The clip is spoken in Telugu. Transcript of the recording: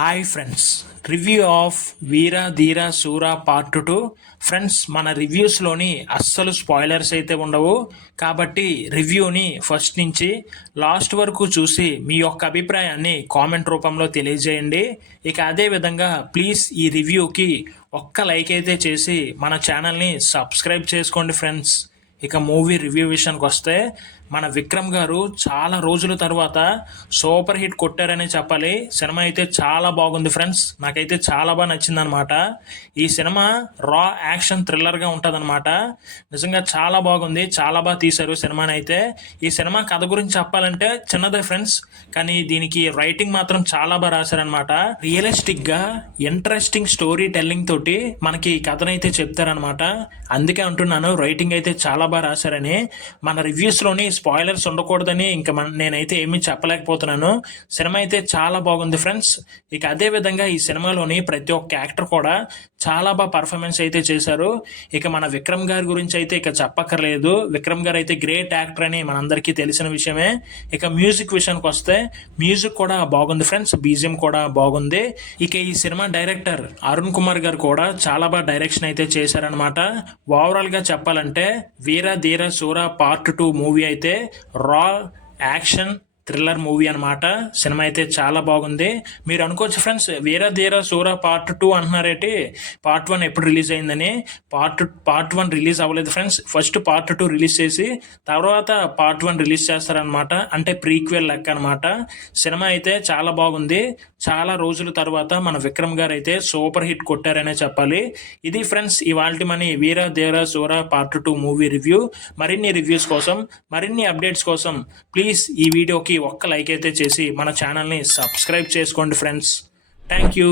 Hi friends review of Veera Dheera Soora part two friends మన రివ్యూస్లోని అస్సలు స్పాయిలర్స్ అయితే ఉండవు. కాబట్టి రివ్యూని ఫస్ట్ నుంచి లాస్ట్ వరకు చూసి మీ యొక్క అభిప్రాయాన్ని కామెంట్ రూపంలో తెలియజేయండి. ఇక అదే విధంగా ప్లీజ్ ఈ రివ్యూకి ఒక్క లైక్ అయితే చేసి మన ఛానల్ని సబ్స్క్రైబ్ చేసుకోండి ఫ్రెండ్స్ ఇక మూవీ రివ్యూ విషయానికి వస్తే మన విక్రమ్ గారు చాలా రోజుల తర్వాత సూపర్ హిట్ కొట్టారని చెప్పాలి. సినిమా అయితే చాలా బాగుంది ఫ్రెండ్స్. నాకైతే చాలా బాగా నచ్చింది అనమాట ఈ సినిమా రా యాక్షన్ థ్రిల్లర్గా ఉంటుందన్నమాట. నిజంగా చాలా బాగుంది. చాలా బాగా తీశారు సినిమాని అయితే. ఈ సినిమా కథ గురించి చెప్పాలంటే చిన్నదే ఫ్రెండ్స్. కానీ దీనికి రైటింగ్ మాత్రం చాలా బాగా రాశారనమాట రియలిస్టిక్గా ఇంట్రెస్టింగ్ స్టోరీ టెల్లింగ్ తోటి మనకి ఈ కథనైతే చెప్తారనమాట అందుకే అంటున్నాను రైటింగ్ అయితే చాలా బాబా రాశారని మన రివ్యూస్లోని స్పాయిలర్స్ ఉండకూడదని ఇంకా మన నేనైతే ఏమీ చెప్పలేకపోతున్నాను. సినిమా అయితే చాలా బాగుంది ఫ్రెండ్స్. ఇక అదే విధంగా ఈ సినిమాలోని ప్రతి ఒక్క యాక్టర్ కూడా చాలా బాగా పర్ఫార్మెన్స్ అయితే చేశారు. ఇక మన విక్రమ్ గారి గురించి అయితే ఇక చెప్పక్కర్లేదు. విక్రమ్ గారు అయితే గ్రేట్ యాక్టర్ అని మనందరికీ తెలిసిన విషయమే. ఇక మ్యూజిక్ విషయానికి వస్తే మ్యూజిక్ కూడా బాగుంది ఫ్రెండ్స్. బీజిఎం కూడా బాగుంది. ఇక ఈ సినిమా డైరెక్టర్ అరుణ్ కుమార్ గారు కూడా చాలా బాగా డైరెక్షన్ అయితే చేశారనమాట ఓవరాల్గా చెప్పాలంటే వీర Dheera Soora part two movie అయితే రా యాక్షన్ థ్రిల్లర్ మూవీ అనమాట సినిమా అయితే చాలా బాగుంది. మీరు అనుకోవచ్చు friends Veera Dheera Soora part two అంటున్నారేంటి? Part one ఎప్పుడు రిలీజ్ అయిందని. పార్ట్ పార్ట్ వన్ రిలీజ్ అవ్వలేదు friends. First part two release చేసి తర్వాత పార్ట్ వన్ రిలీజ్ చేస్తారనమాట అంటే ప్రీక్వెల్ లెక్క అనమాట సినిమా అయితే చాలా బాగుంది. చాలా రోజుల తర్వాత మన విక్రమ్ గారు అయితే సూపర్ హిట్ కొట్టారనే చెప్పాలి. ఇది ఫ్రెండ్స్ ఇవాల్టి మన Veera Dheera Soora part two movie review. మరిన్ని రివ్యూస్ కోసం మరిన్ని అప్డేట్స్ కోసం ప్లీజ్ ఈ వీడియోకి ఒక్క లైక్ అయితే చేసి మన ఛానల్ని సబ్స్క్రైబ్ చేసుకోండి ఫ్రెండ్స్ థ్యాంక్ యూ